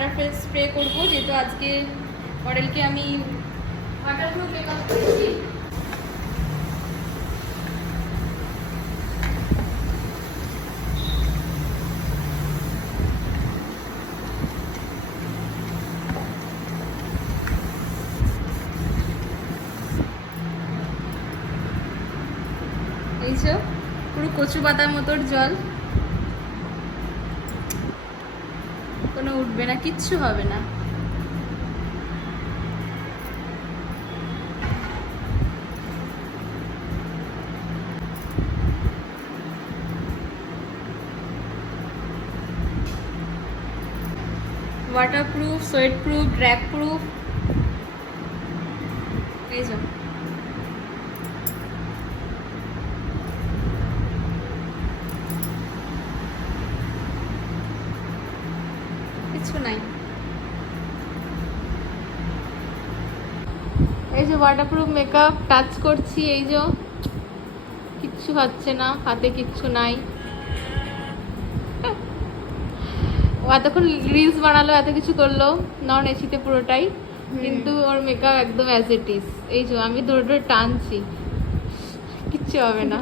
Waterproof spray করবো, যেহেতু আজকে মডেলকে আমি ওয়াটারপ্রুফ মেকআপ করেছি। এই যে পুরো কচু পাতার মতোর জল, কোনো উঠবে না, কিচ্ছু হবে না। Waterproof, sweat proof, drag proof. এই যে কিছু নাই। এই যে ওয়াটারপ্রুফ মেকআপ টাচ করছি, এই যে কিচ্ছু হচ্ছে না, হাতে কিচ্ছু নাই। ও এতক্ষণ রিলস বানালো, এত কিছু করলো নন এসিতে পুরোটাই, কিন্তু ওর মেকআপ একদম অ্যাজ ইট ইজ। এই যে আমি দৌড়ে দৌড়ে টানছি, কিচ্ছু হবে না।